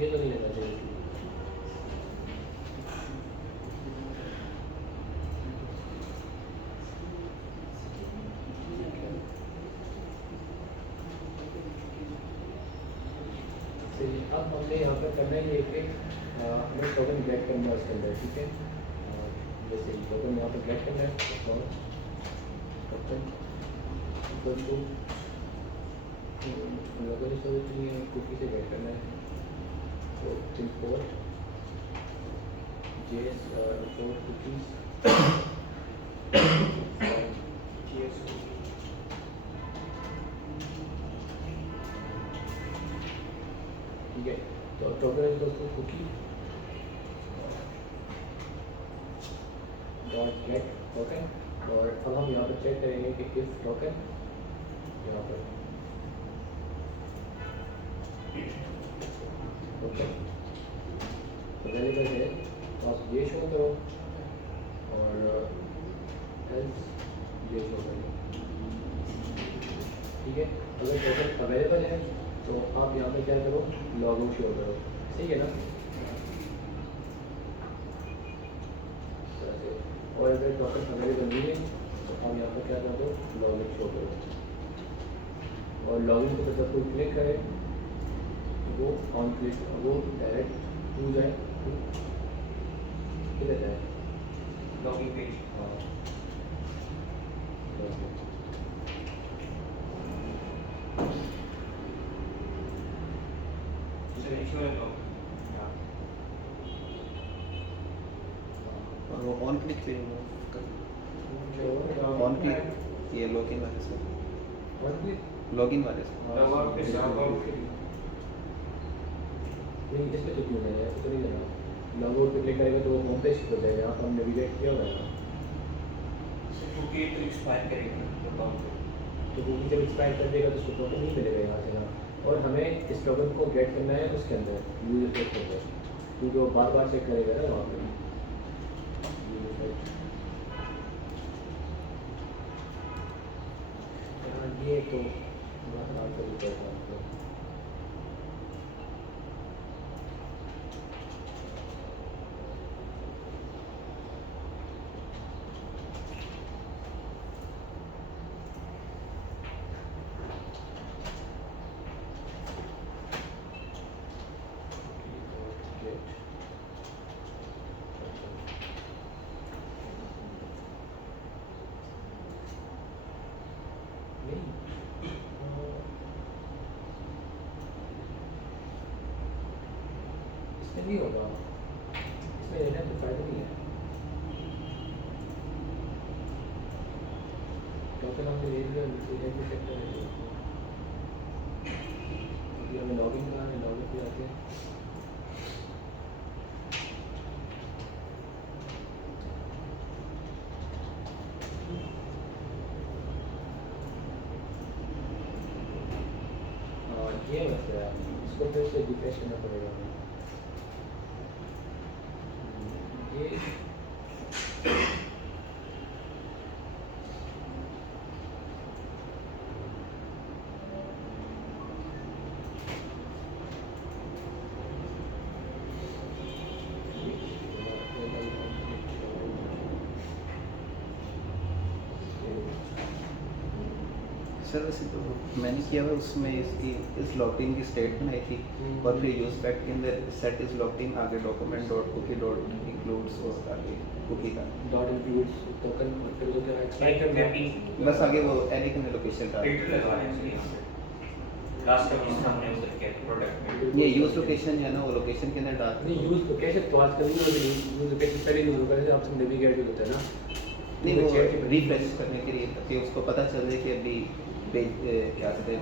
ये तो नहीं लेना चाहिए। चलिए अब हमने यहाँ पर करना है ये कि हमें टोकन गेट करना है उसके अंदर, ठीक है। जैसे टोकन यहाँ पर गेट करना है और token equal to local storage नहीं है, कुकी से गेट करना है। तो इम्पोर्ट जेएस इम्पोर्ट कुकीज ठीक है। तो टोकन है दोस्तों कुकी डॉट गेट टोकन, और अब हम यहाँ पर चेक करेंगे कि इफ टोकन यहाँ पर टोकन अवेलेबल है तो आप ये शो करो और एल्स ये शो करो, ठीक है। अगर टोकन अवेलेबल है तो आप यहाँ पे क्या करो, लॉग आउट शो करो, सही है ना। और अगर टोकन अवेलेबल नहीं है तो आप यहाँ पर क्या कर दो, लॉग इन शो करो, और लॉगिन के तरफ कोई क्लिक करे तो वो ऑन क्लिक वो डायरेक्ट टू जाए, किधर जाए, लॉगिन पेज। हाँ और वो ऑन क्लिक पे ऑन क्लिक ये लॉगिन वाले से लॉगिन वाले से नहीं इस पे तो क्यों है, ऐसे तो नहीं देना। लॉग आउट पे क्लिक करेगा तो वो होम पेज पर जाएगा, यहाँ पर हम नेविगेट किया हुआ है ना। कुकी तो एक्सपायर करेगा अकाउंट पे, तो कुकी जब एक्सपायर कर देगा तो उसको टोकन नहीं मिलेगा यहाँ से ना, और हमें इस टोकन को गेट करना है उसके अंदर यूज इफेक्ट के अंदर, क्योंकि वो बार बार चेक करेगा ना वहाँ पर यूज इफेक्ट। ये तो हमारा तरीका है आपको। इसमें नहीं होगा, इसमें रहने तो फायदा नहीं है। टोकन हमने ले लिया, नीचे सेक्टर है तो हमें लॉगिन करना है, लॉगिन पे आते हैं। ये मसला है, इसको फिर से रिफ्रेश करना पड़ेगा हमें। ये सर वैसे तो मैंने किया हुआ उसमें इसकी इस लॉगिन की स्टेट बनाई थी और फिर यूज पैक के अंदर सेट इज लॉगिन आगे document dot cookie dot includes और आगे कुकी का डॉट इंक्लूड्स टोकन और फिर वो क्या एक्सपायर कर दिया, बस आगे वो एलिकन लोकेशन का फिल्टर लगा रहे हैं यहाँ पे लास्ट टाइम जिस हमने उधर के प्रोडक्ट में ये यूज लोकेशन जो है ना वो लोकेशन के अंदर डाल नहीं यूज लोकेशन तो आजकल नहीं होती, यूज लोकेशन पहले यूज होता है आपसे नेविगेट होता है ना। नहीं वो रिफ्रेश करने के लिए ताकि उसको पता चल जाए कि अभी पेज क्या कहते हैं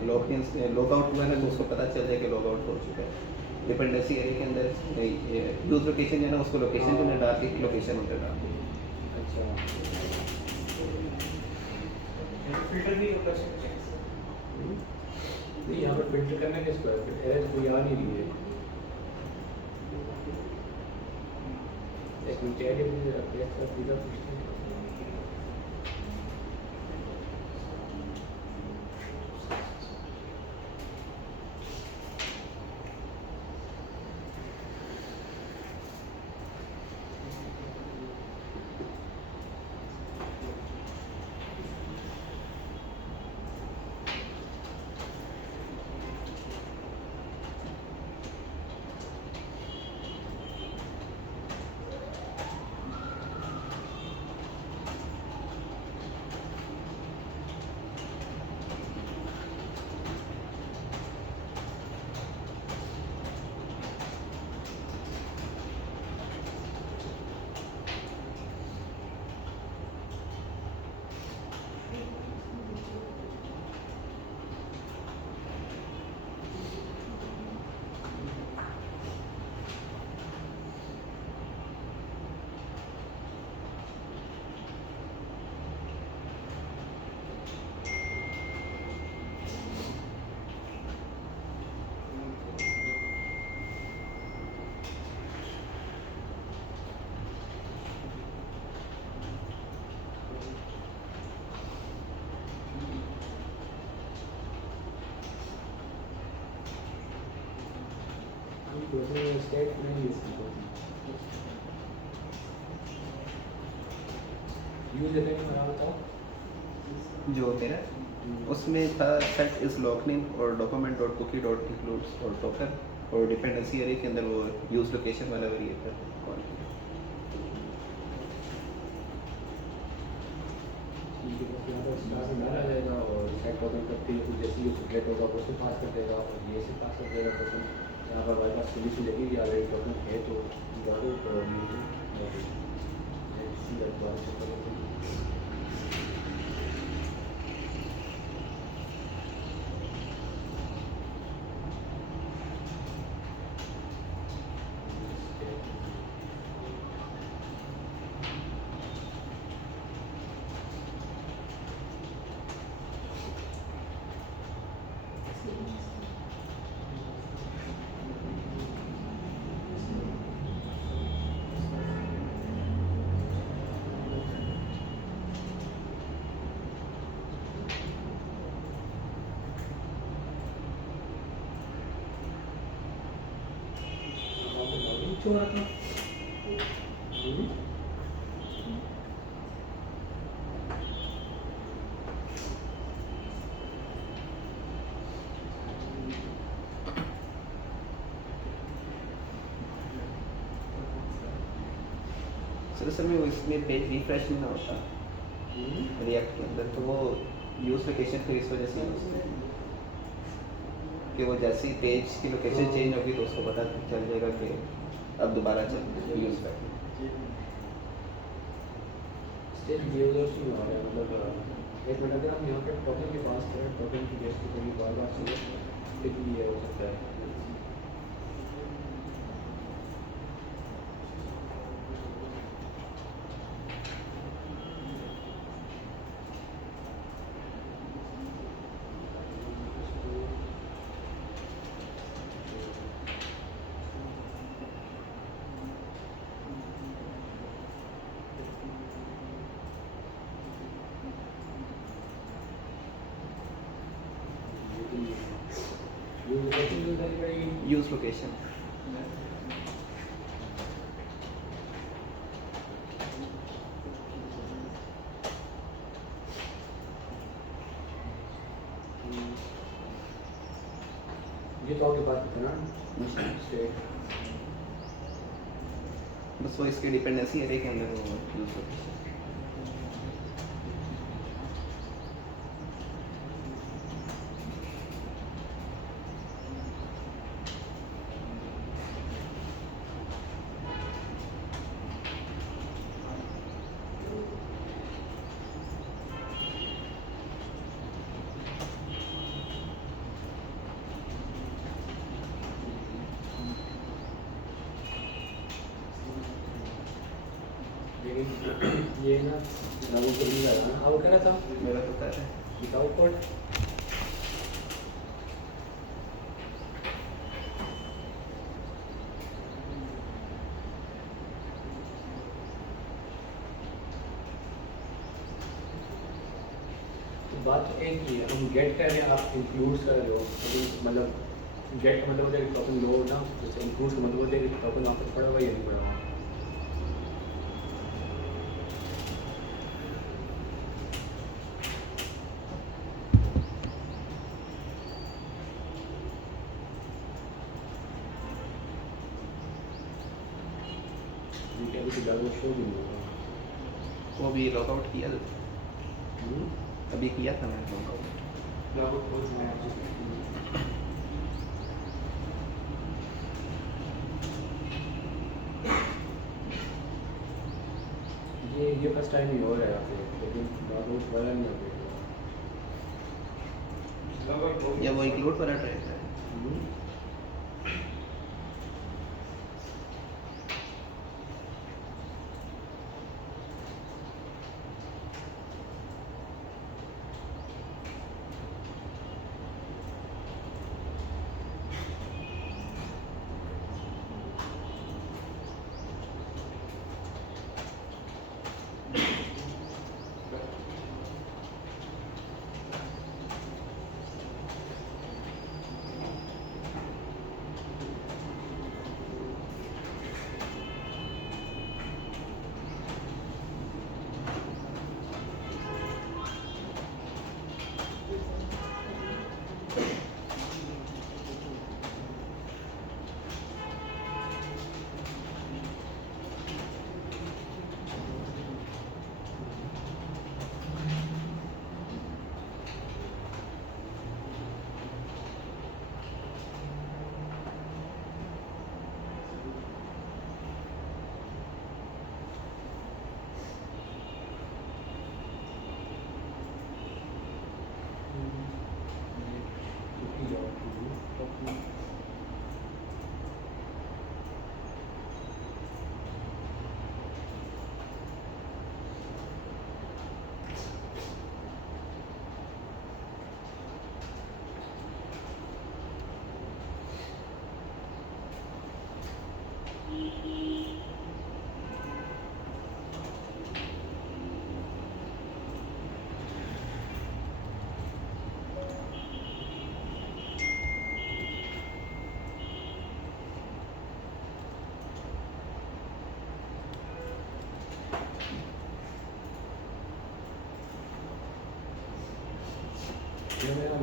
लॉग आउट हुआ है तो उसको पता चल जाए कि लॉग आउट हो चुका है। डिपेंडेंसी एरिया के अंदर यूज लोकेशन जो है ना उसको लोकेशन के अंदर डाल के लोकेशन उधर डाल दी। अच्छा फिल्टर भी होता है नहीं, यहाँ पर फिल्टर करना किसको है, फिर एरर कोई आ नहीं रही है। एक मिनट चाहिए मुझे अपने साथ सीधा पूछते हैं। क्लोजिंग स्टेट नहीं इसकी यूज इफेक्ट में रहा था जो मेरा उसमें था सेट इज लॉकनेम और document dot cookie dot includes और टोकन और डिपेंडेंसी एरे के अंदर वो यूज लोकेशन वाला वेरिएबल कॉल किया। यहाँ पर स्टार में डाला जाएगा और सेट टोकन करते ही कुछ जैसे ही गेट होगा वो से पास कर देगा और ये से पास कर देगा टोकन। यहाँ पर हमारे पास सोल्यूशन लगेगी ऑलरेडी टोकन है तो क्यों रहा था सर में वो इसमें पेज रिफ्रेश नहीं होता रिएक्ट के अंदर तो वो यूज लोकेशन फिर इस वजह से यूज कि वो जैसे ही पेज की लोकेशन चेंज होगी तो उसको पता चल जाएगा कि अब दोबारा चल यूज कर स्टेट यूजर्स ही हो रहा है मतलब एक मिनट अगर हम यहाँ पे टोकन के पास करें टोकन की जैसे कि कभी बार बार से फिर भी ये हो सकता है यूज लोकेशन ये तो आपके पास था ना स्टेट बस वो इसके डिपेंडेंसी एरे के अंदर वो यूज लोकेशन लेकिन ये ना लागू कर नहीं रहा ना अब कह रहा था मेरा तो कर रहा है विदाउट कोड तो बात एक ही है हम गेट कर रहे हैं आप इंक्लूड कर रहे हो मतलब गेट का मतलब होता है टोकन लो ना जैसे इंक्लूड का मतलब होता है कि टोकन वहाँ पर पड़ा हुआ या नहीं पड़ा हुआ ये अभी तो ज़्यादा शो भी नहीं होगा वो भी लॉग आउट किया अभी किया था मैंने लॉग आउट ये फर्स्ट टाइम ही हो रहा है आपको लेकिन बहुत बड़ा नहीं हो या वो इंक्लूड वाला ट्रैक है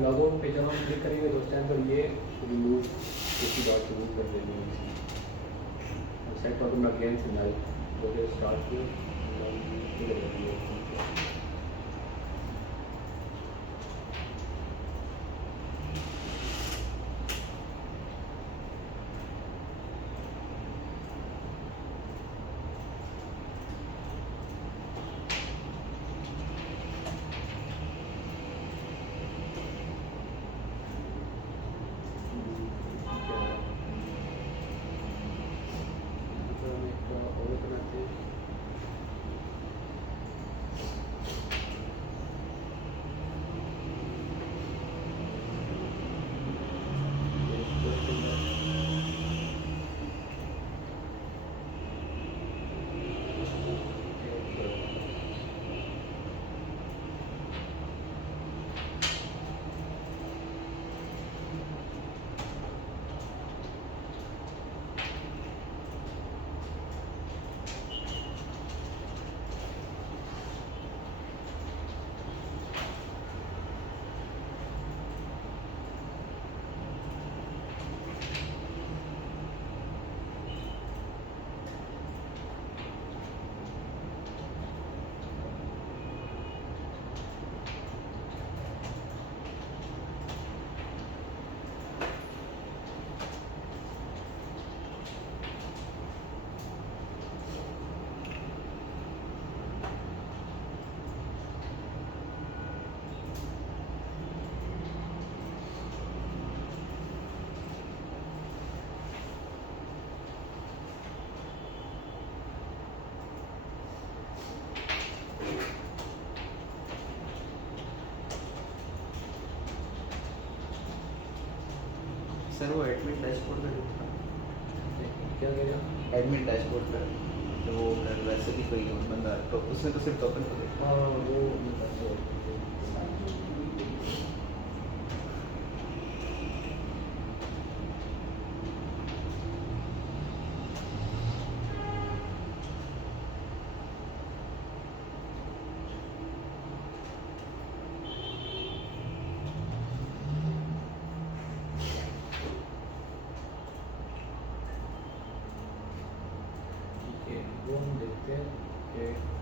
लॉगआउट पे जब हम क्लिक करेंगे तो उस टाइम पर ये रिमूव इसी बात रिमूव कर देंगे इसकी सेट ऑटो अगेन से नल जो कि स्टार्ट किया सर वो एडमिट डैशबोर्ड में क्या करेगा एडमिट डैशबोर्ड पर तो वो वैसे भी कोई बंदा तो उसमें तो सिर्फ टोकन को देखता हाँ वो वो हम देखते हैं कि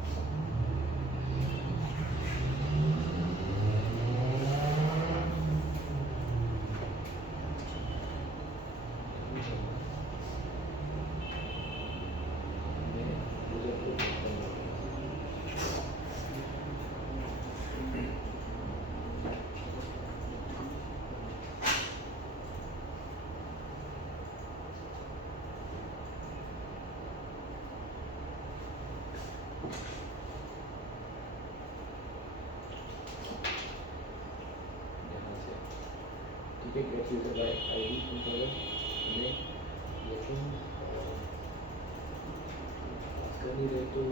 ठीक है gate user bye ID controller हमें लेकिन कर नहीं रहे तो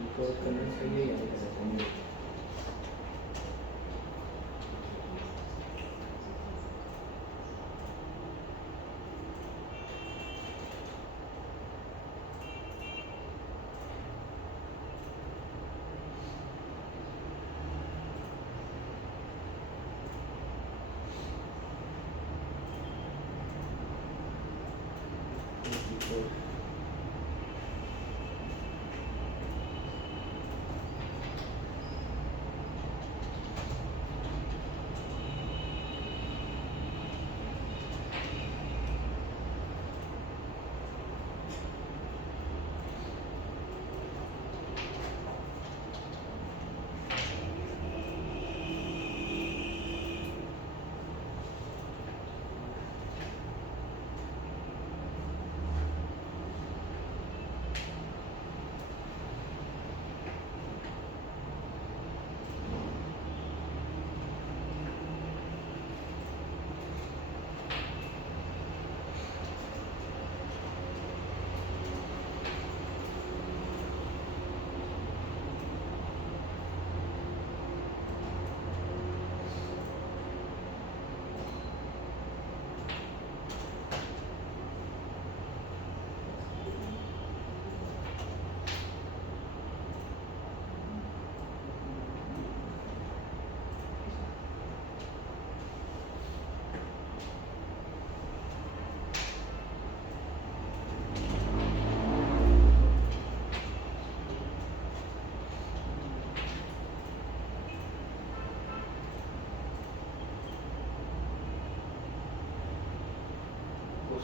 डिफॉल्ट करना चाहिए या नहीं करना चाहिए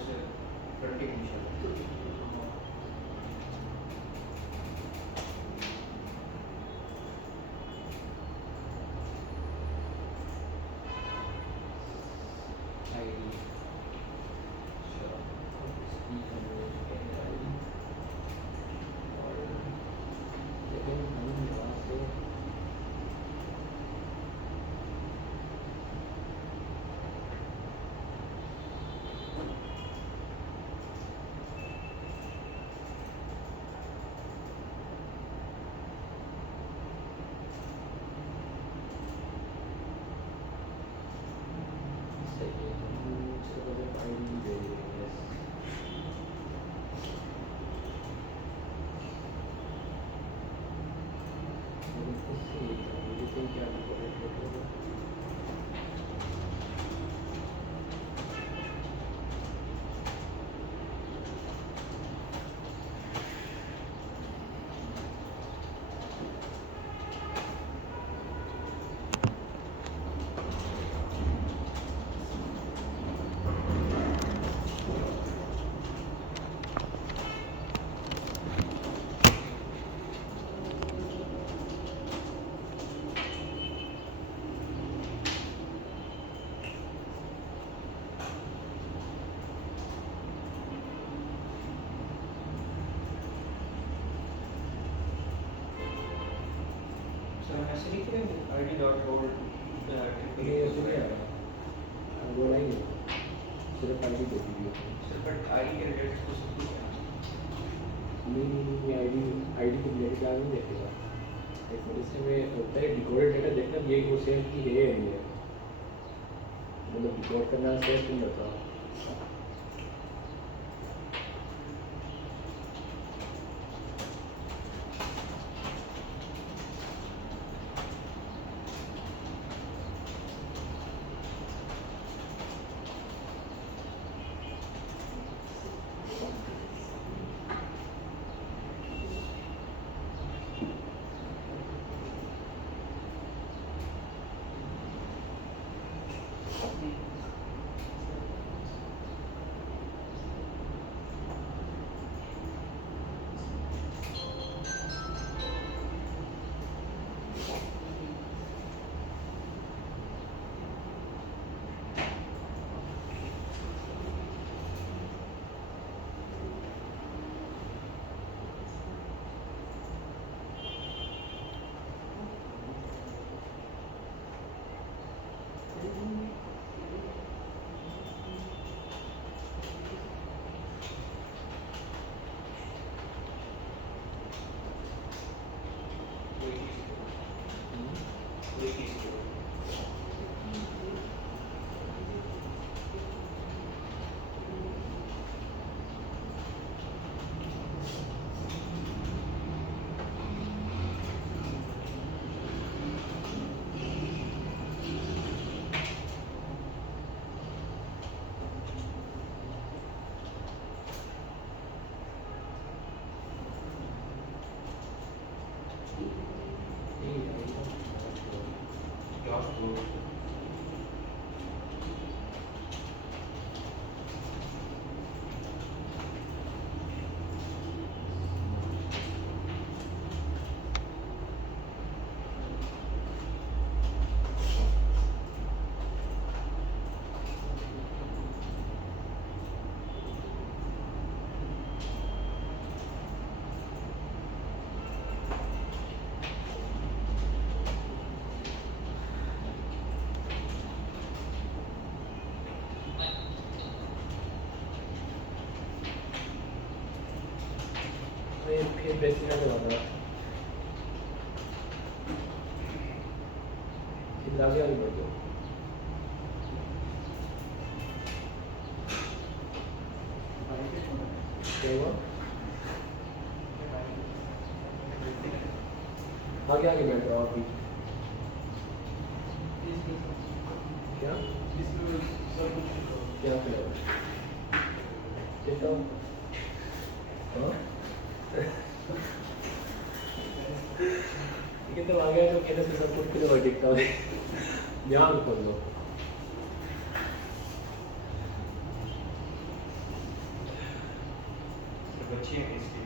से फ्रंटिंग इंशाल्लाह। ये ऐसे नहीं आ रहा, वो नहीं है, सिर्फ आईडी दे दीजिए। नहीं आईडी को मेरे ख्याल नहीं देखेगा। एक मिनट इसमें होता है डिकोडेड डेटा देखना, ये वो सेव की है या नहीं है, मतलब डिकोड करना सेव नहीं होता। फिर बेसिक का होगा, कितना भी आगे बढ़ जाओ। क्या हुआ? आगे आगे बैठ रहा हूँ अभी। क्या क्या करें? कितना? हाँ? लेकिन तो आगे तो कहने से सब कुछ के लिए दिखता है, ध्यान खोल लो। बच्चे हैं इसलिए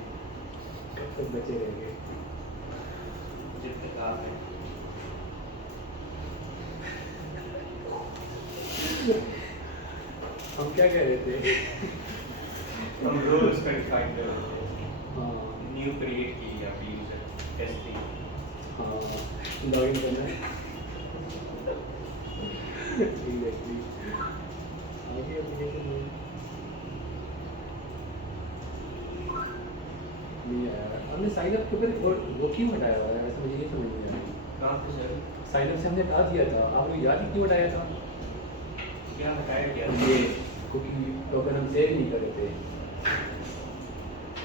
कब तक बचे रहेंगे? जब तक आप हैं। हम क्या कह रहे थे? हम रोल्स पर फाइंड कर रहे थे, हाँ न्यू क्रिएट की आप यूजर टेस्टिंग। हाँ, लॉगिन करना है। एग्जैक्टली। आगे एप्लीकेशन में नहीं आया। हमने साइन अप तो फिर वो क्यों हटाया हुआ है? ऐसा मुझे ये समझ नहीं आ रही। कहाँ पे सर? साइन अप से हमने हटा दिया था, आपने याद ही क्यों हटाया था? क्या हटाया गया? ये कुकी टोकन हम सेव नहीं कर रहे थे।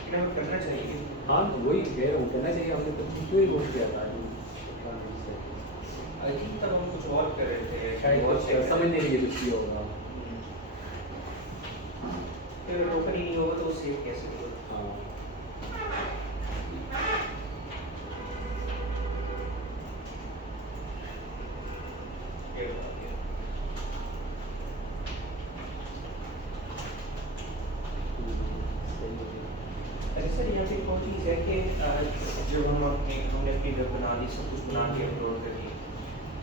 क्या करना चाहिए? हाँ वही कह रहा हूँ, करना चाहिए। हमने तो क्यों रिमूव किया था? आई थिंक तब हम कुछ और कर रहे थे, शायद और कुछ समझने के लिए कुछ किया होगा। फिर टोकन ही नहीं होगा तो सेव कैसे होगा? हाँ ये बता दिया। सही है। अरे सर यहाँ पे एक और चीज़ है कि जब हमने अपनी वेब बना दी, सब कुछ बना के अपलोड कर दिया,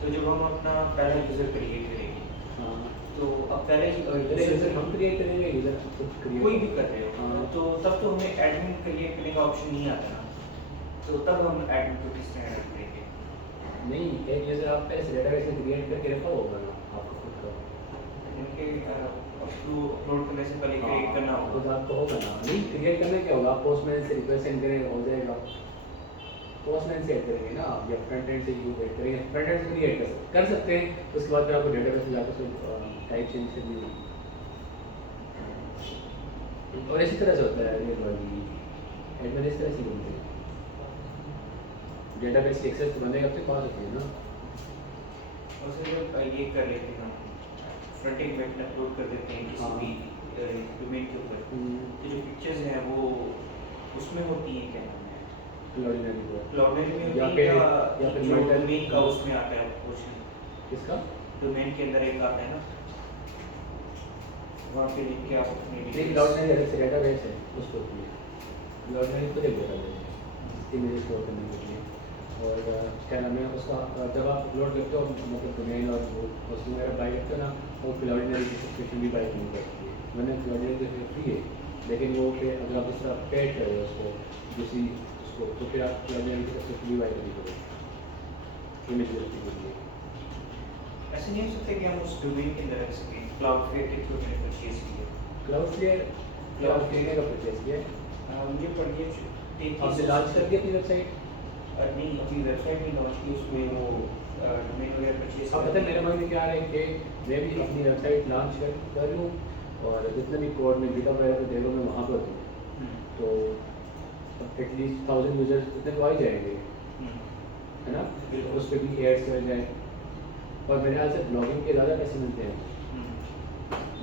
तो जब हम अपना पहला यूज़र क्रिएट करेंगे हाँ तो अब पहले यूजर हम क्रिएट करेंगे, यूजर खुद क्रिएट कोई भी कर रहे हो हाँ। तो तब तो हमें एडमिन क्रिएट करने का ऑप्शन नहीं आता ना, तो तब हम एडमिन को किस तरह ऐड करेंगे? नहीं, एक यूजर आप पहले से डेटाबेस में क्रिएट करके रखा होगा ना आपको खुद का। उनके अपलोड करने से पहले क्रिएट करना खुद होगा। आपको होगा ना। नहीं, क्रिएट करने क्या होगा, आप पोस्टमैन से रिक्वेस्ट सेंड करेंगे, हो जाएगा। पोस्टमैन से ऐड करेंगे ना आप, या फ्रंट एंड से यूज ऐड करेंगे, फ्रंट एंड से क्रिएट कर सकते हैं। उसके बाद फिर आपको डेटाबेस में जाकर टाइप चेंज करनी होगी। और इसी तरह से होता है ये वाली एडमिन, इस तरह से बनते हैं। डेटाबेस की एक्सेस तो बंदे अपने पास होती है ना। और सर जब ये कर लेते हैं हम फ्रंट एंड वेब में अपलोड कर देते हैं किसी हाँ। भी डोमेन के ऊपर, तो जो पिक्चर्स हैं वो उसमें होती हैं क्या नाम है? क्लाउडीनरी को क्लाउडनेरी में या होती फिर है या फिर जो Metal- डोमेन का उसमें आता है पोर्शन, किसका? डोमेन के अंदर एक आता है ना, वहाँ पे लिख के आप अपनी नहीं, details- क्लाउडीनरी अलग से डेटाबेस है, उसको होती है। क्लाउडीनरी खुद एक डेटाबेस है इमेज स्टोर करने के लिए। और क्या नाम है उसका, जब आप अपलोड करते हो मतलब डोमेन और वो होस्टिंग वगैरह बाई करते हो ना, वो क्लाउडीनरी की सब्सक्रिप्शन भी बाई नहीं करती है। मैंने क्लाउडीनरी तो फ्री है, लेकिन वो फिर अगर आप इस तरह पेड कर रहे हो उसको दूसरी उसको, तो फिर आप क्लाउडीनरी की सब्सक्रिप्शन भी बाई करनी पड़ेगी इमेज होस्टिंग के लिए। ऐसे नहीं हो सकता कि हम उस डोमेन के अंदर रख सकें, क्लाउडफ्लेयर के थ्रू मैंने परचेज किया। क्लाउडफ्लेयर का परचेज किया है? मुझे पढ़िए आपने लॉन्च कर दिया अपनी वेबसाइट? नहीं, अपनी वेबसाइट नहीं लॉन्च की, उसमें वो डोमेन वगैरह परचेज अब पता है मेरे मन में क्या आ रहा है कि मैं भी अपनी वेबसाइट लॉन्च कर लूँ और जितने भी कोड में गिटहब वगैरह पे देखो मैं वहाँ पर दूँ, तो एटलीस्ट 1000 यूजर्स इतने तो आ ही जाएंगे, है ना? बिल्कुल। उस पर भी एड्स चल जाए। और मेरे ख्याल से ब्लॉगिंग के ज़्यादा पैसे मिलते हैं।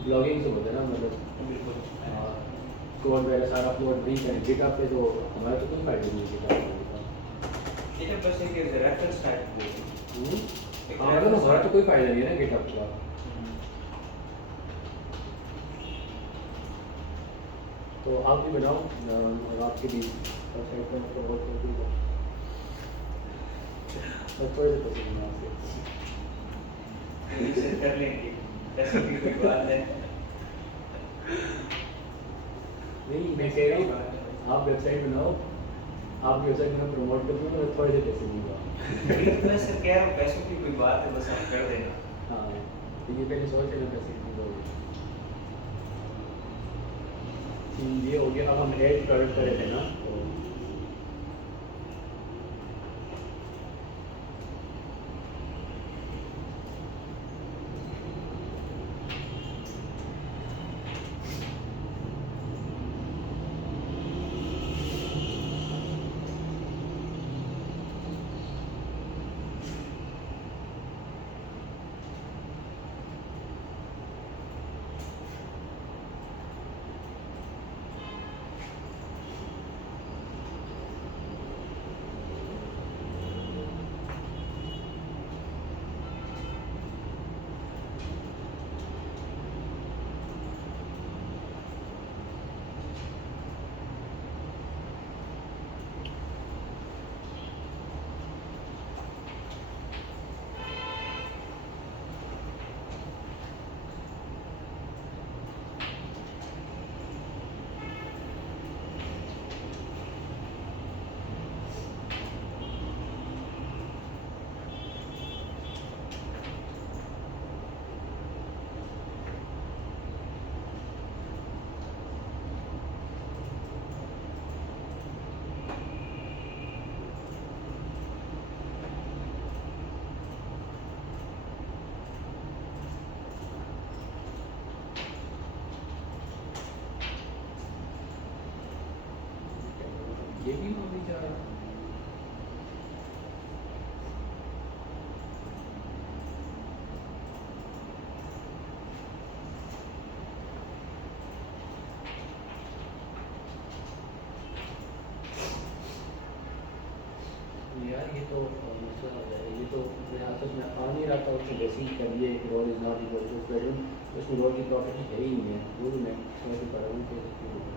ब्लॉगिंग से होता है ना, मतलब बिल्कुल। कोड वगैरह सारा अपलोड नहीं करें गिटहब पे, तो हमारा तो कोई फायदा नहीं है गिटहब ये तो बस एक रेफरेंस टाइप हो का। हाँ मतलब हमारा तो कोई फायदा नहीं है ना गिटहब का। तो आप भी बनाओ और आपके भी वेबसाइट पर प्रमोट कर दीजिए। और थोड़े से पैसे बनाओ इसे कर लेंगे, ऐसी भी कोई बात है नहीं, मैं कह रहा हूँ आप वेबसाइट बनाओ, आप वेबसाइट में प्रमोट कर दूँगा, मैं थोड़े से पैसे दूँगा। मैं सर कह रहा हूँ पैसों की कोई बात है, बस आप कर देना। हाँ, तो ये पहले सोच लेना पैसे कितने दोगे। ये हो गया। अब हम एड प्रोडक्ट कर रहे थे ना, तो ये भी मामले जा रहा है। यार ये तो मसला हो जाएगा, ये तो मेरे हाथ से उसमें आ नहीं रहा था, उसने वैसे ही कर दिया कि road is not equal two bedroom, उसमें रोड की प्रॉपर्टी है ही नहीं है, वो भी मैं समझ नहीं पा रहा हूँ कि क्यों होगा।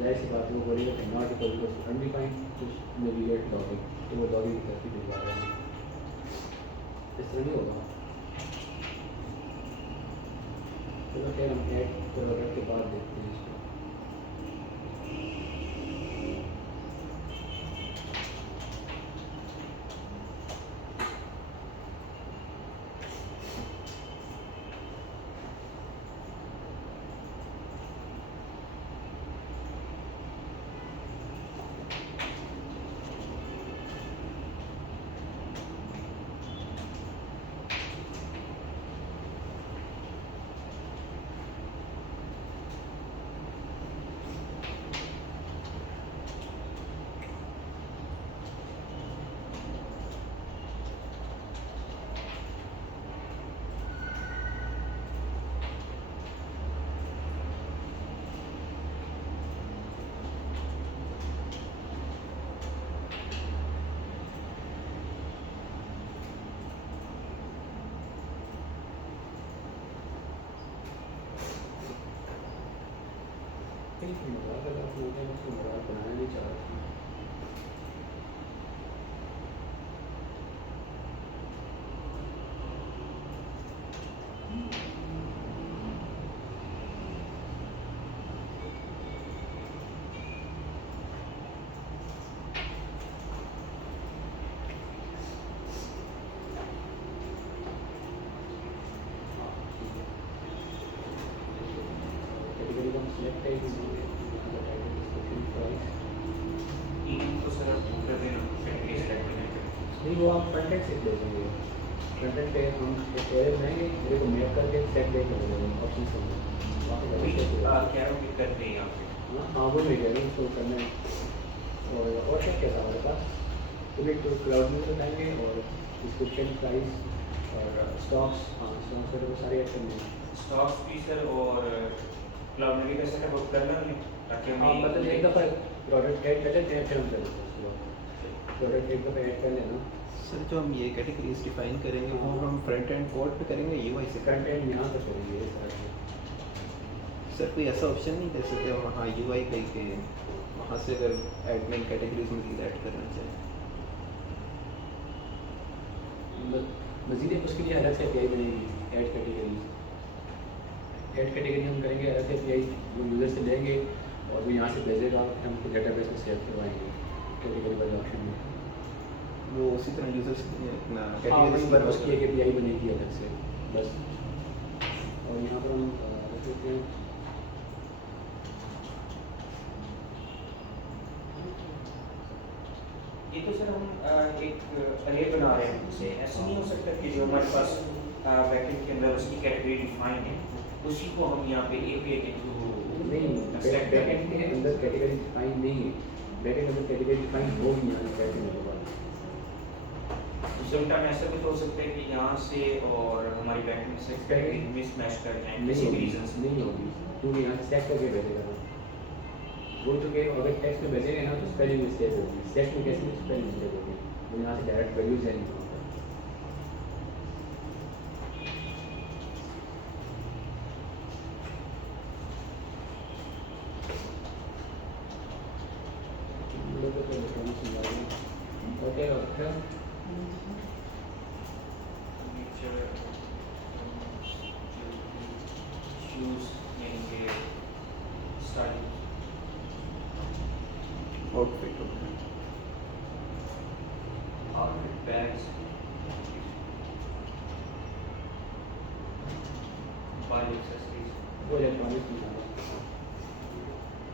जाहिर सी बात है वो बोलेगा कि नॉट इक्वल टू अनडिफाइंड, उसमें भी गेट लॉगिंग, तो वो लॉगिंग की तरफ ही भिजवा रहे हैं, इस तरह नहीं होगा। चलो खैर हम ऐड प्रोडक्ट के बाद देखते हैं इसको। मजाक अगर आप लोग उसको मजाक बनाना नहीं चाह रहे थे। कैटेगरी का सिलेक्ट है कि तो सर आप कर देना कैटेगरी सेलेक्ट करने के नहीं, वो आप फ्रंट एंड से ले जाएंगे, फ्रंट एंड पे हम एक एरिया बनाएंगे, मेरे को मैप करके सेट दे कर देंगे ऑप्शन से क्या होगी कर दें यहाँ पे। हाँ वो मिल जाएगा, इसको करना है। और क्या था हमारे पास, क्लिक टू क्लाउड में बताएंगे और डिस्क्रिप्शन प्राइस और स्टॉक्स, हाँ स्टॉक्स वगैरह वो सारे ऐड करने हैं। स्टॉक्स भी सर और क्लाउड में भी कैसे है वो करना है ताकि हाँ हम मतलब एक दफ़ा प्रोडक्ट ऐड कर लेते हैं, फिर हम चलते हैं प्रोडक्ट एक दफ़ा ऐड कर लेना। सर जो हम ये कैटेगरीज डिफाइन करेंगे वो हम फ्रंट एंड कोड पे करेंगे यूआई से फ्रंट एंड यहाँ पर करेंगे सारा। सर कोई ऐसा ऑप्शन नहीं दे सकते हम वहाँ यूआई पे के वहाँ से अगर एडमिन कैटेगरीज में ऐड करना चाहें। मज़ीद उसके लिए अलग से API बनेगी, ऐड कैटेगरी, ऐड कैटेगरी हम करेंगे अलग से API, वो यूज़र से लेंगे और वो यहाँ से भेजेगा, फिर हम डेटाबेस में सेव करवाएंगे कैटेगरी वाले ऑप्शन में। वो उसी तरह यूजर्स अपना हाँ वहीं पर कैटेगरीज उसकी एक API बनेगी अलग से बस। और यहाँ पर हम रख देते हैं ये तो सर हम एक अरे बना रहे हैं उसे ऐसा नहीं हो सकता कि जो हमारे पास बैकएंड के अंदर उसकी कैटेगरी डिफाइन है उसी को हम यहाँ पे API के थ्रू नहीं, बैकएंड के अंदर कैटेगरी डिफाइन नहीं है, बैकएंड अंदर कैटेगरी डिफाइन होगी यहाँ कैसे होगा। तो टाइम ऐसा भी तो हो सकता है कि यहाँ से और हमारी बैकएंड से कैटेगरी मिसमैच कर जाए किसी भी रीजन से। नहीं होगी क्योंकि यहाँ से सेट करके भेजेगा ना वो, तो कि अगर टेक्स्ट में भेजेंगे ना तो स्पेलिंग मिस्टेक होगी, टेक्स्ट में कैसे स्पेलिंग मिस्टेक होगी, वो यहाँ से डायरेक्ट वैल्यूज है नहीं। ओके ओके शूज यानी कि स्टाइल आउटफिट होता है। आउटफिट बैग्स बाल एक्सेसरीज वो इलेक्ट्रॉनिक्स में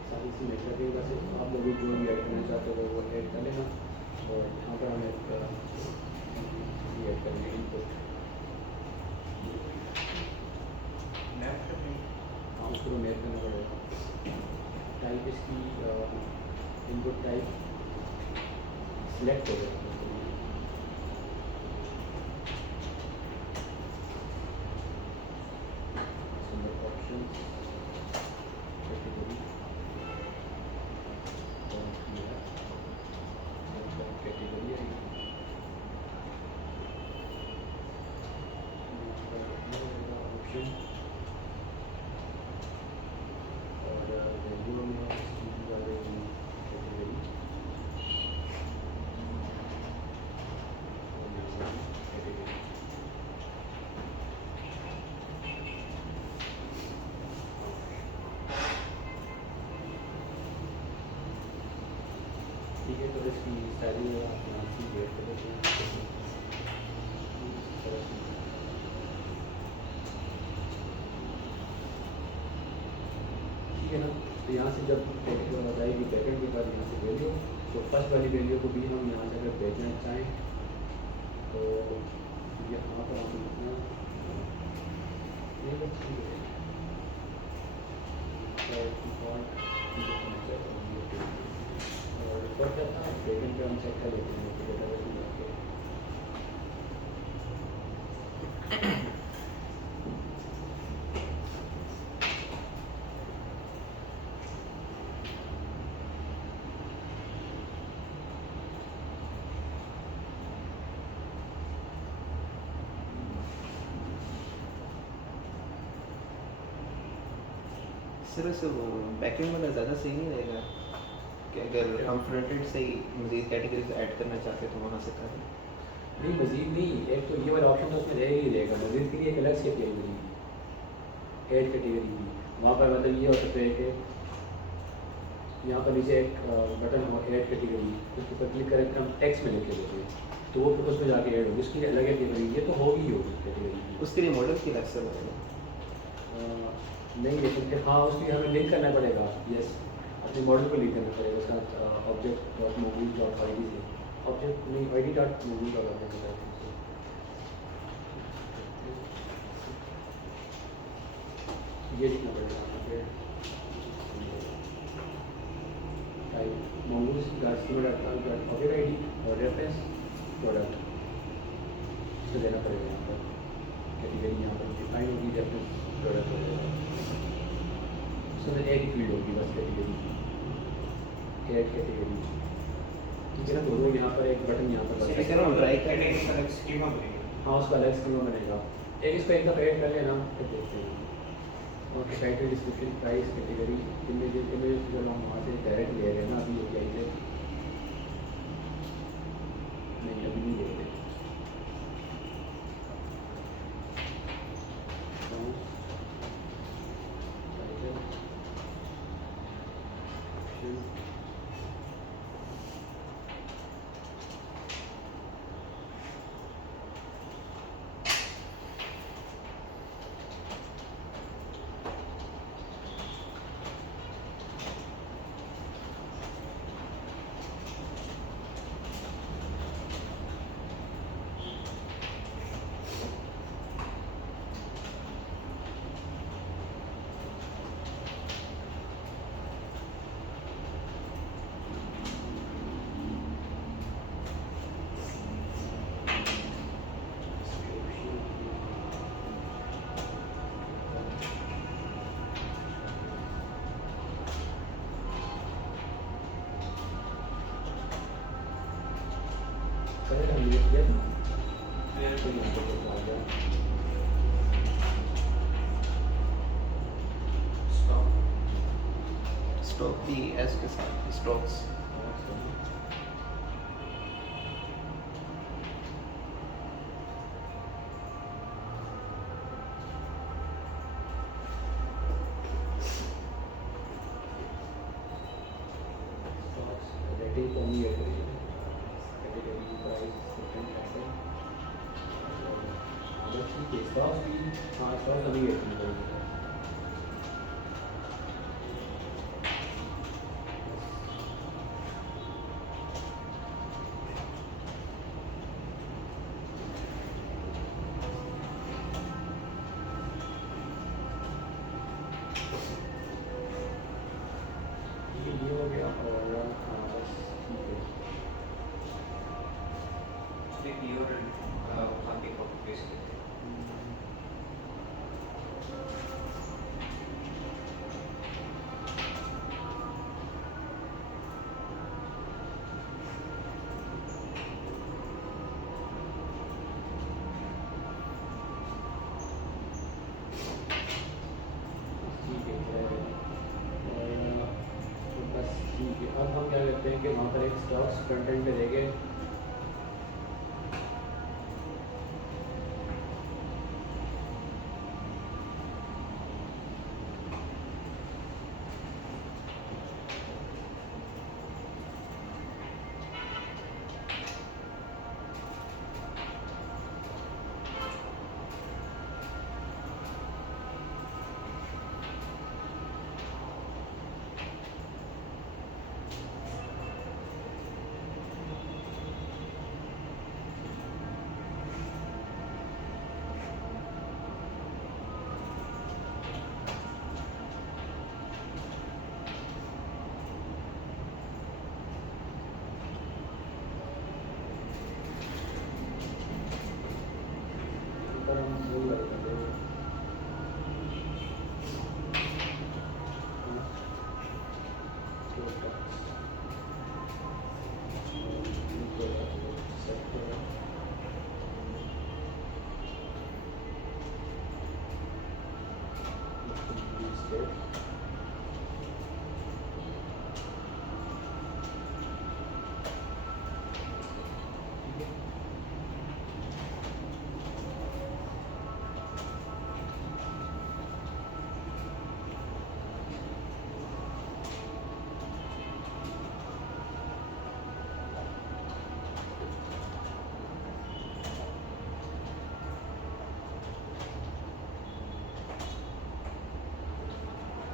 सारी सी मेटर के बस आप लोग जो भी ऐड करना चाहते हो वो ऐड कर लेना। और यहाँ पर हम ऐड करेंगे इनपुट इनपुट टाइप सिलेक्ट हो जाएगा ऑप्शंस कैटेगरी कैटेगरी ऑप्शन और वैल्यू में इसकी आ जाएगी कैटेगरी कैटेगरी ठीक है। तो इसकी सारी आप यहाँ से वेट कर लेते हैं ठीक है ना। तो यहाँ से जब टेक्निकल आ जाएगी बैकेंड के बाद यहाँ से वैल्यू, तो फर्स्ट वाली वैल्यू को भी हम यहाँ से अगर भेजना चाहें तो यहाँ पर हम लिखना ये बस ठीक है और ऊपर क्या था बैकेंड पे हम चेक कर लेते हैं कि डेटाबेस में जाके सर वैसे वो बैकएंड वाला ज़्यादा सही नहीं रहेगा कि अगर हम फ्रंट एंड से ही मज़ीद कैटेगरीज ऐड करना चाहते तो वहाँ से करें? नहीं मज़ीद नहीं, एक तो ये वाला ऑप्शन तो उसमें रहेगा ही रहेगा, मज़ीद के लिए एक अलग से कैटेगरी ऐड कैटेगरी की वहाँ पर मतलब ये हो सकता है कि यहाँ पर नीचे एक बटन हो ऐड कैटेगरी, उसके ऊपर क्लिक करें हम टेक्स्ट में लिख के देते हैं तो वो फिर उसमें जाके ऐड होगी, उसकी अलग कैटेगरी ये तो होगी होगी कैटेगरी उसके लिए मॉडल की अलग से लगेगा? नहीं लेकिन फिर हाँ उसकी हमें लिंक करना पड़ेगा। यस अपने मॉडल को लिंक करना पड़ेगा उसका object dot movie dot I D से ऑब्जेक्ट नहीं I D dot movie dot object ये लिखना पड़ेगा यहाँ पे type mongoose dot schema dot com dot object I D और रेफरेंस प्रोडक्ट इसको देना पड़ेगा यहाँ पर कैटेगरी यहाँ पर डिफाइन होगी रेफरेंस प्रोडक्ट हो जाएगा उसमें एक ही फील्ड होगी बस कैटेगरी की ऐड कैटेगरी ठीक है ना। दोनों यहाँ पर एक बटन यहाँ पर ठीक है ना, हम ट्राई करें। कैटेगरी का अलग स्कीमा बनेगा। हाँ उसका अलग स्कीमा बनेगा, एक इसको एक दफ़ा ऐड कर लेना फिर देखते हैं। और title description price category image जब हम वहाँ से डायरेक्ट ले रहे हैं ना अभी यही से नहीं अभी नहीं ले रहे करें हम ये किया था तो यहाँ पर आ गया स्टॉक भी एस के साथ स्टॉक्स रेटिंग को नहीं ऐड करिए कैटेगरी प्राइस सेकंड टाइटल अगर ठीक है स्टॉक भी हाँ स्टॉक अभी ऐड नहीं करेंगे ये हो गया और पे की और वहाँ पे कॉपी पेस्ट करते हैं। ठीक है तो बस ठीक है। अब हम क्या करते हैं कि वहाँ पर एक स्टॉक्स फ्रंट एंड पे देंगे। ऊपर हम zoom कर देंगे।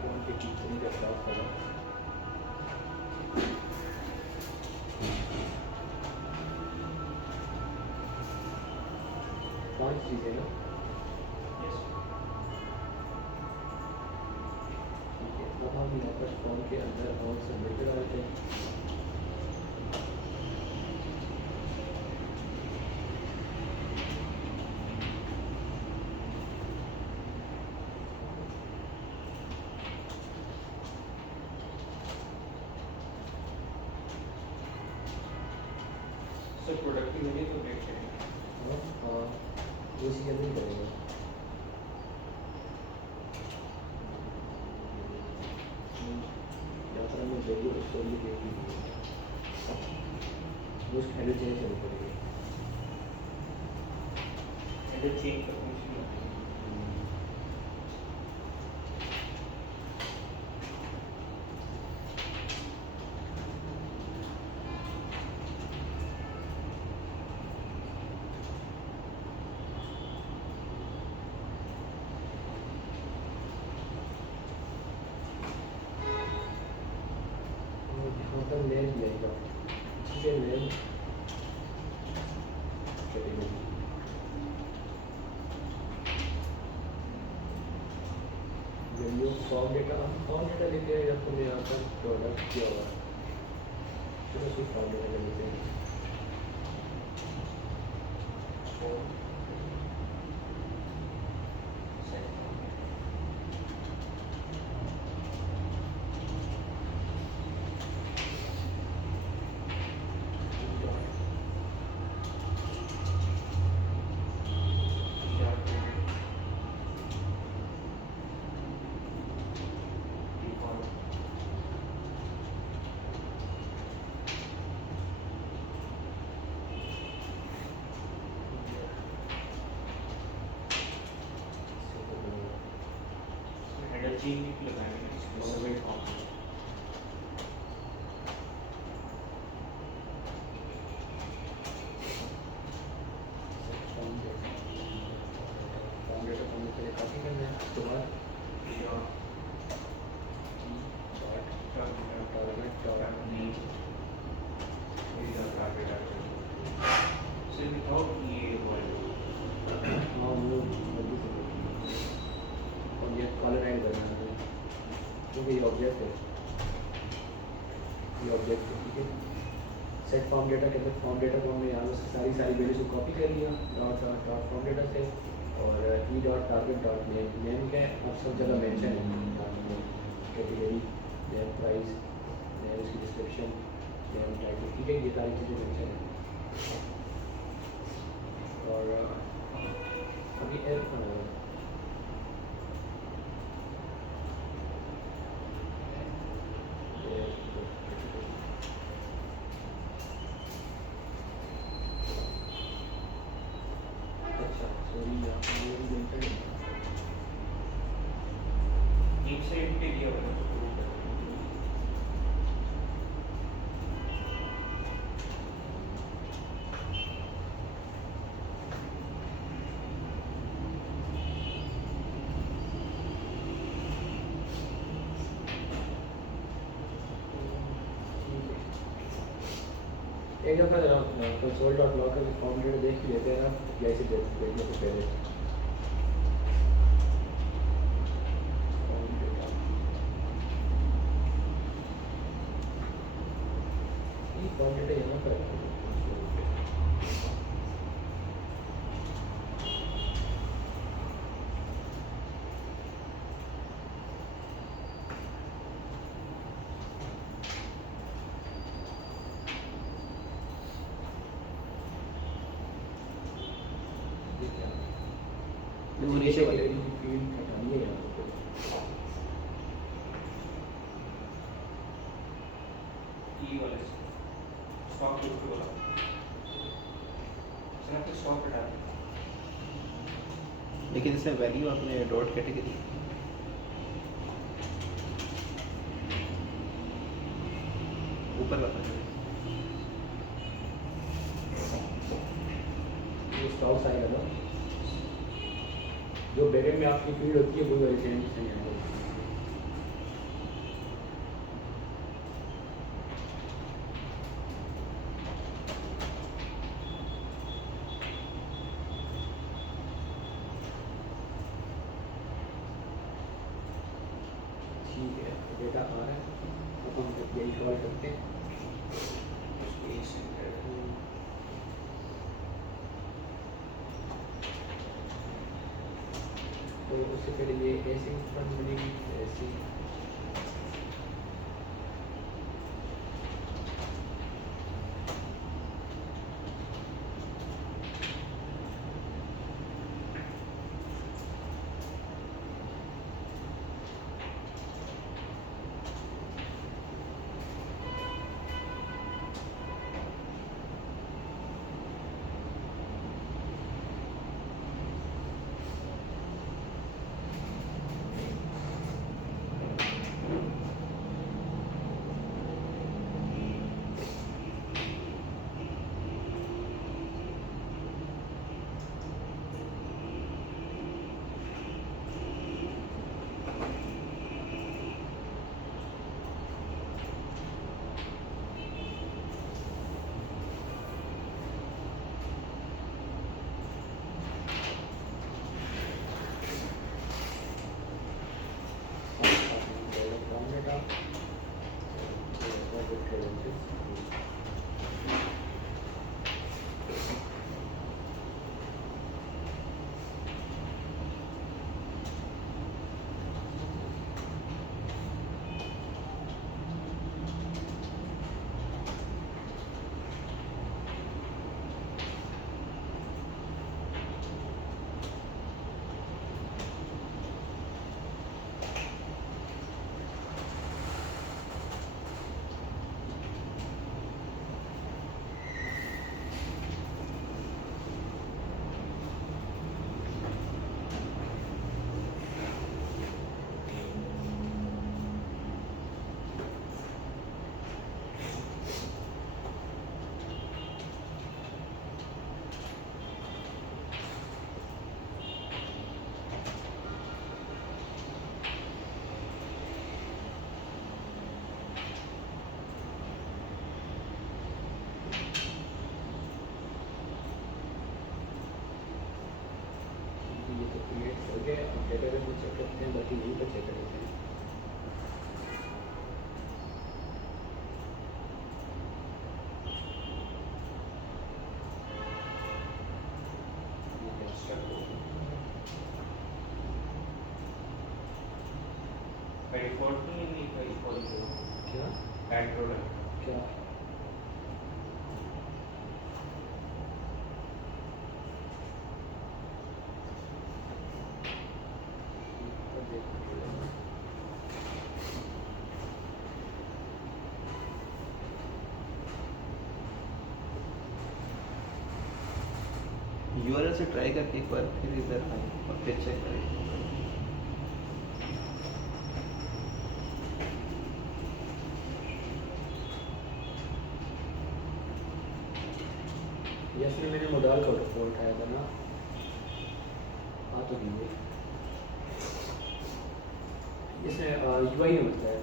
उनके टीचरिंग का स्टाफ करो। पांच चीज़ें ना। Yes. ठीक है अब हम यहाँ पर फॉर्म के अंदर और सबमिट करा देते हैं। सर प्रोडक्टिविटी तो देख हैं। हाँ वो चीज़ अभी करेंगे। यहाँ पर हमें वैल्यू स्टोरी देगी वो हेडर चेंज करनी पड़ेगी। हेडर चेंज करने की और यहाँ पर नेम दिया ठीक है name category value form data हम फॉर्म डेटा लेते हैं या फिर यहाँ पर प्रोडक्ट किया हुआ है चलो उसको फॉर्म डेटा ले लेते हैं। हेडर चेंज नहीं लगाएंगे इसमें फॉर्म डेटा फॉर्म के लिए काफ़ी करना है उसके बाद So without ये हाँ वो जल्दी से ऑब्जेक्ट कॉलर ऐड करना है क्योंकि ये ऑब्जेक्ट है ठीक है सेट फॉर्म डेटा के अंदर फॉर्म डेटा को हमने यहाँ से सारी वैल्यूज को कॉपी कर लिया dot dot dot form data से, और E dot target dot name, name क्या है अब सब जगह मेंशन है, कैटेगरी, नेम, प्राइस, नेम, उसकी डिस्क्रिप्शन, नेम, टाइटल, ठीक है, ये सारी चीज़ें मेंशन है। और अभी अच्छा सॉरी यहाँ पर ये भी मेंशन है। एक से एक पे दिया हुआ है तो prove करना है। एक दफ़ा जरा कंसोल डॉट लॉग का फॉर्म डेटा देख ही लेते हैं ना, जैसे देखने से पहले फॉर्म डेटा, ये फॉर्म डेटा यहाँ पर है। ये क्या है? वो नीचे वाले फील्ड हटानी है यहाँ पे। ई वाले स्टॉक के ऊपर वाला सर आपने स्टॉक हटा दिया। लेकिन इसमें वैल्यू आपने डॉट कैटेगरी ऊपर वाला ये स्टॉक्स आएगा ना, जो बैकएंड में आपकी फील्ड होती है वो वाली सेम सेम आएगा। ठीक है, डेटा आ रहा है, अब हम यही कॉल करते हैं। उसको ए से तो उससे पहले ये ऐसे फंड बनेगी, ऐसे फॉर्म डेटा ये तो क्रिएट हो गया, अब डेटाबेस में चेक करते हैं, बाकी यहीं पर चेक करते हैं। फॉल्ट नहीं है कोई पॉलिसी क्या एड प्रोडक्ट क्या यूआरएल से ट्राई करके एक बार फिर इधर आए और फिर चेक करें। जैसे मैंने मोडाल का फोन उठाया था ना, हाँ तो नहीं इसमें यूआई में होता है,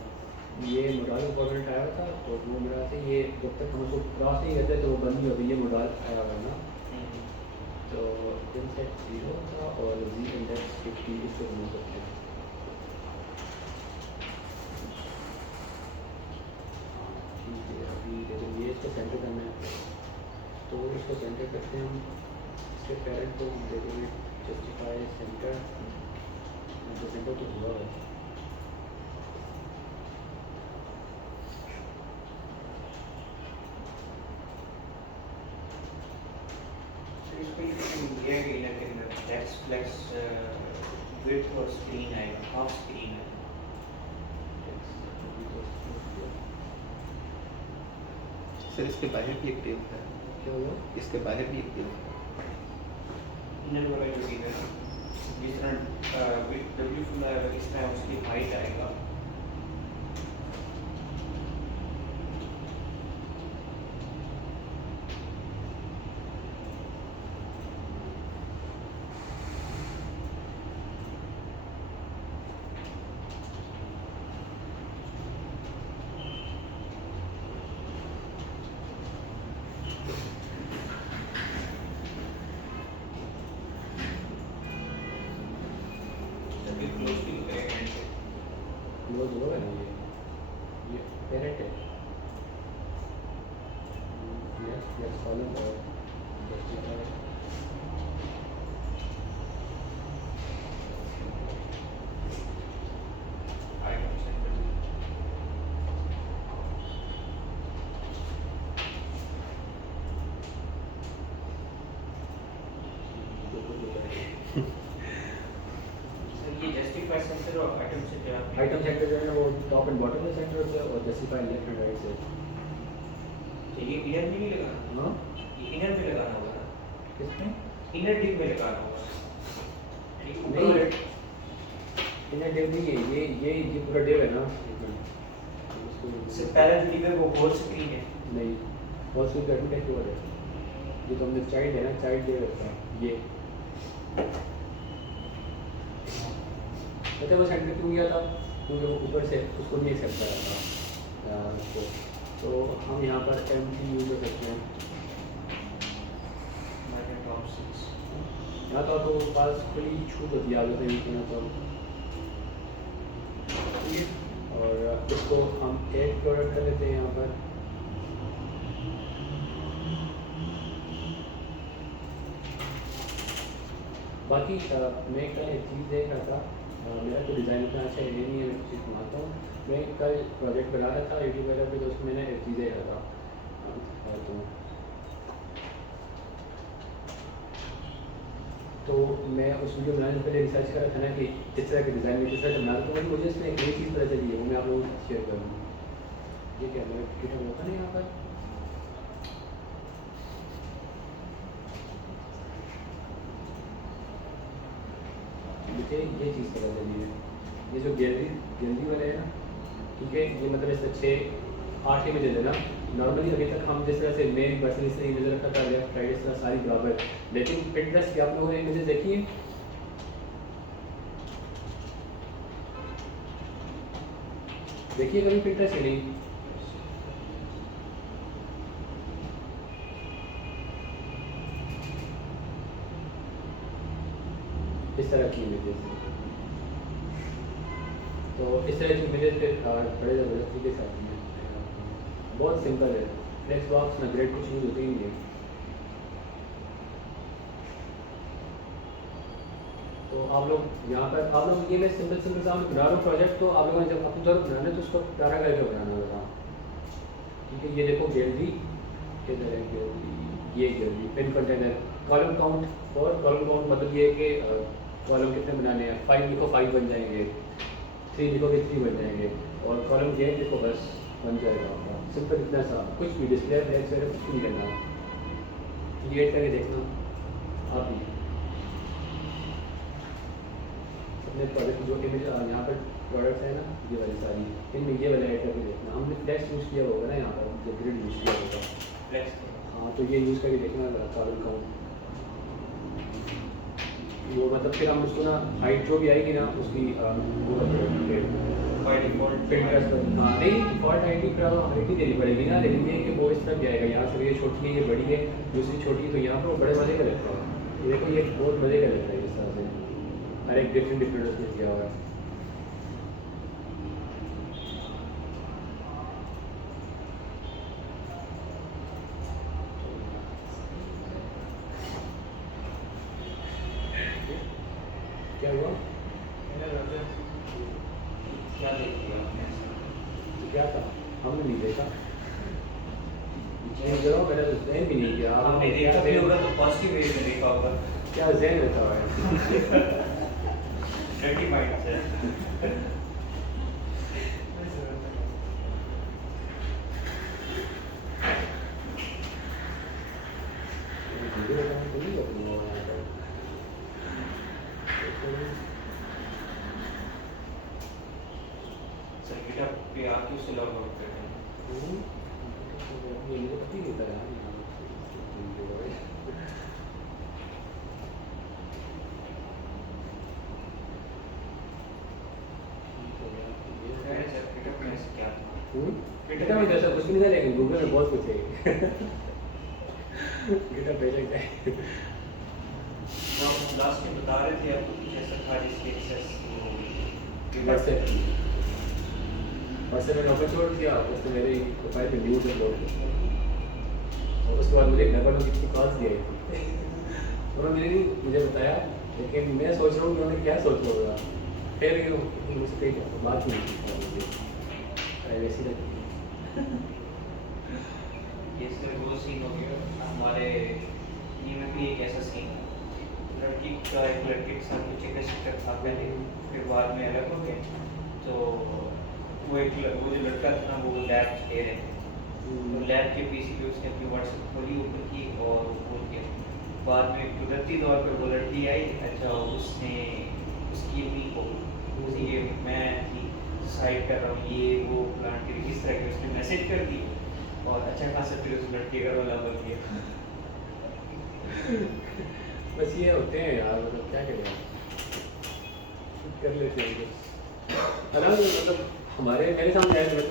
ये मोडाल का फोन उठाया हुआ था तो वो मेरा से ये जब तक हम उसको क्रॉस नहीं करते तो वो बंद नहीं होती, ये मोडाल आया हुआ है ना, तो इनसेट 0 था और जी इंडेक्स 50 इसको रिमूव करते हैं। ठीक है, अभी लेकिन ये इसको सेंटर करना है तो इसको सेंटर करते हैं हम, इसके पेरेंट को हम दे देंगे जस्टिफाई सेंटर, जो सेंटर तो हुआ है ये इनर के अंदर टेक्स्ट फ्लेक्स विड्थ और स्क्रीन आएगा, हाफ स्क्रीन है। सर इसके बाहर भी एक टेल है, क्या हुआ? इसके बाहर भी एक टेल है। इनर वाला जो है ना, जिस तरह विड्थ डब्ल्यू फुल आएगा इस तरह उसकी हाइट आएगा। क्लोज हुआ है ना, ये पेरेंट है, नेक्स्ट कॉलम और जस्टिफाई ये जस्टिफाई सेंटर और आइटम सेंटर आइटम सेंटर जो है ना वो टॉप एंड बॉटम में सेंटर होता है और जस्टिफाई लेफ्ट एंड राइट से। तो ये इनर में नहीं लगाना, हाँ ये इनर में लगाना होगा ना, किसमें इनर डिप में लगाना होगा। नहीं, इन्हें डेव नहीं है, ये पूरा डेव है ना, एक मिनट इससे पहले जो डिप है वो होल स्क्रीन है। नहीं, बहुत सी गर्मी का क्यों है, ये तो हमने चाइल्ड है ना, चाइल्ड डेव रहता है ये, पता है वो सेंटर क्यों गया था, क्योंकि वो ऊपर से उसको नहीं एक्सेप्ट कर रहा था उसको, तो हम यहाँ पर एम यूज कर सकते हैं, यहाँ तो पास खुली छूट होती है आगे कहीं ना तो, और इसको हम एक प्रोडक्ट कर लेते हैं यहाँ पर, बाकी मैं कल एक चीज़ देख रहा था, मेरा तो डिज़ाइन इतना अच्छा है नहीं है, मैं चीज़ बनाता हूँ, मैं कल प्रोजेक्ट बना रहा था यूट्यूब वगैरह पे, तो उसमें मैंने एक चीज़ देख रहा था तो मैं उस वीडियो बनाने से पहले रिसर्च कर रहा था ना कि किस तरह के डिज़ाइन में किस तरह से बनाता हूँ, तो मुझे इसमें एक नई चीज़ पता चली है, वो मैं आप लोगों से शेयर करूँगा। ये क्या मेरा ट्विटर होता नहीं यहाँ पर, मुझे ये चीज़ पता चली है, ये जो गैलरी वाले है ना, ठीक है, ये मतलब इससे 6-8 इमेजेस है ना, नॉर्मली अभी तक हम जिस तरह से मेन पर्सन इस तरह इमेज रखा था, लेफ्ट राइट इस तरह सारी बराबर, लेकिन पिंटरेस्ट की आप लोगों ने इमेजेस देखी है, देखिए कभी पिंटरेस्ट ही नहीं, इस तरह की इमेजेस, तो इस तरह की इमेजेस पे बड़े ज़बरदस्त तरीके से आती हैं, बहुत सिंपल है, फ्लेक्स बॉक्स में ग्रेड कुछ यूज़ होती ही नहीं है। तो तो आप लोग यहाँ पर आप लोग ये मैं सिंपल सिंपल सा बना रहा हूँ प्रोजेक्ट। तो आप लोगों ने जब अपनी जरूरत बनाना है तो उसको प्यारा करके बनाना होगा। ठीक है, ये देखो गैलरी, इधर है गैलरी, ये gallery, pin container, column count. और कॉलम काउंट मतलब ये है कि कॉलम कितने बनाने हैं, 5 लिखो 5 बन जाएंगे, 3 लिखोगे 3 बन जाएंगे, और कॉलम गेम लिखो बस बन जाएगा आपका। सिंपल इतना सा, कुछ भी डिस्प्ले फ्लैक्स वगैरह कुछ नहीं करना। क्रिएट करके देखना आप ही अपने प्रोडक्ट जो इमेज यहाँ पर प्रोडक्ट्स है ना, ये वाली सारी, इनमें ये वाला ऐड करके देखना। हमने फ्लैक्स यूज़ किया होगा ना यहाँ पर, जो ग्रिड यूज़ किया होगा फ्लैक्स। हाँ, तो ये यूज़ करके देखना कॉलम काउंट। वो मतलब फिर हम उसको ना हाइट जो भी आएगी ना उसकी बाय डिफॉल्ट फिल्टर्स पर, हाँ नहीं डिफॉल्ट हाइट ही हाइट ही देनी पड़ेगी ना। लेकिन ये है कि वो इस तरह भी आएगा, यहाँ से ये छोटी है, ये बड़ी है, दूसरी छोटी है, तो यहाँ पर वो बड़े मज़े का लगता है। ये देखो ये बहुत मज़े का लगता है इस तरह से, हर एक डिफरेंट डिफरेंट उसमें किया हुआ है। क्या हुआ, क्या देखिए आपने? क्या था, हमने नहीं देखा। नहीं करो, मैंने तो जहन भी नहीं किया। आपने देखा भी होगा तो पॉजिटिव वे में देखा होगा। क्या जहन रहता है डर्टी माइंड से। सर गिटहब पे आके उसे लॉग आउट कर दें। अरे सर गिटहब में ऐसे क्या था? गिटहब में जैसा कुछ नहीं था, लेकिन गूगल में बहुत कुछ है। गिटहब भेजा जाए। तो आप लास्ट में बता रहे थे आपको कुछ ऐसा था जिसकी एक्सेस व्हाट्सएप मैंने ओपन छोड़ दिया, उसने मेरे प्रोफाइल में न्यूज़ अपलोड किया, और उसके बाद मुझे एक नंबर में किसी कॉल्स दिए उन्होंने नहीं मुझे बताया, लेकिन मैं सोच रहा हूँ कि उन्होंने क्या सोचा होगा। फिर मुझसे कहीं बात नहीं की, प्राइवेसी रखी। ये सर वो सीन हो गया हमारे ये में भी एक ऐसा सीन लड़की का एक लड़के के साथ कुछ एक था पहले, फिर बाद में अलग हो गए। तो वो जो लड़का था ना वो लैब ले रहे थे, तो लैब के पीसी पे उसने अपनी व्हाट्सएप खोली ऊपर की और बोल दिया। बाद में कुदरती तौर पे वो लड़की आई, अच्छा उसने उसकी भी को ये मैं सुसाइड कर रहा हूँ ये वो प्लान के किस तरह के उसने मैसेज कर दी, और अच्छा खासा फिर उस लड़के का वाला बन गया। बस ये होते हैं यार, मतलब क्या करें, कर लेते हैं मतलब हमारे मेरे सामने आए